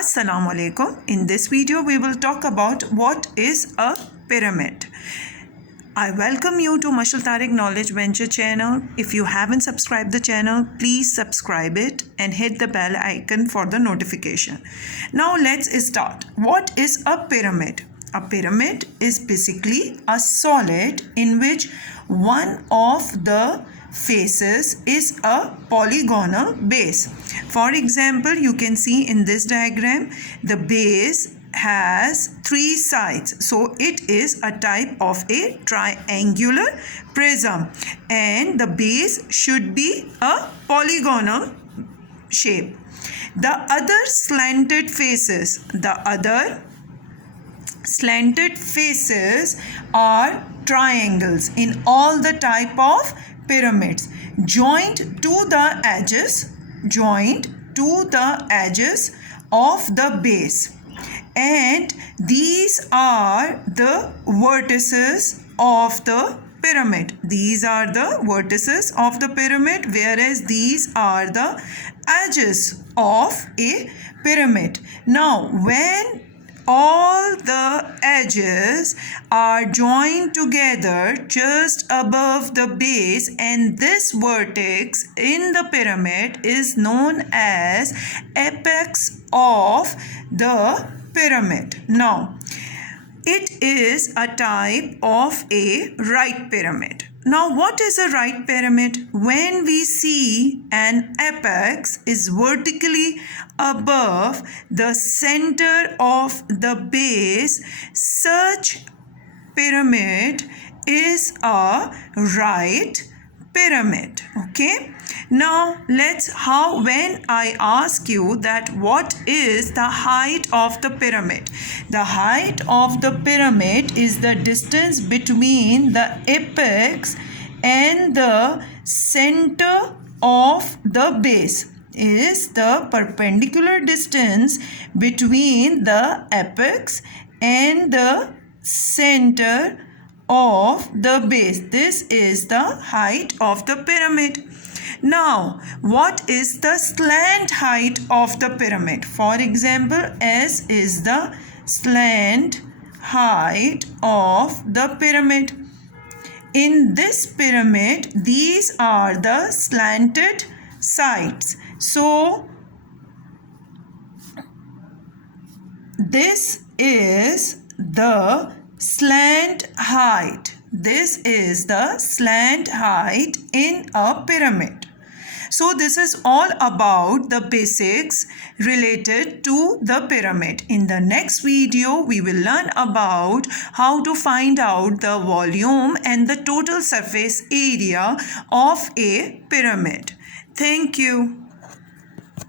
Assalamu alaikum. In this video we will talk about what is a pyramid. I welcome you to Mashal Tariq Knowledge Venture channel. If you haven't subscribed the channel, please subscribe it and hit the bell icon for the notification. Now let's start. What is a pyramid? A pyramid is basically a solid in which one of the faces is a polygonal base. For example, you can see in this diagram the base has three sides, so it is a type of a triangular prism, and the base should be a polygonal shape. The other slanted faces are triangles in all the type of pyramids joined to the edges of the base, and these are the vertices of the pyramid. Whereas these are the edges of a pyramid. Now when all the edges are joined together just above the base, and this vertex in the pyramid is known as apex of the pyramid. Now it is a type of a right pyramid. Now what is a right pyramid? When we see an apex is vertically above the center of the base, such pyramid is a right pyramid. Okay, now when I ask you that what is the height of the pyramid? The height of the pyramid is the distance between the apex and the center of the base, is the perpendicular distance between the apex and the center of the base. This is the height of the pyramid. Now, what is the slant height of the pyramid? For example, S is the slant height of the pyramid. In this pyramid, these are the slanted sides. So, this is the slant height. This is the slant height in a pyramid. So this is all about the basics related to the pyramid. In the next video, we will learn about how to find out the volume and the total surface area of a pyramid. Thank you.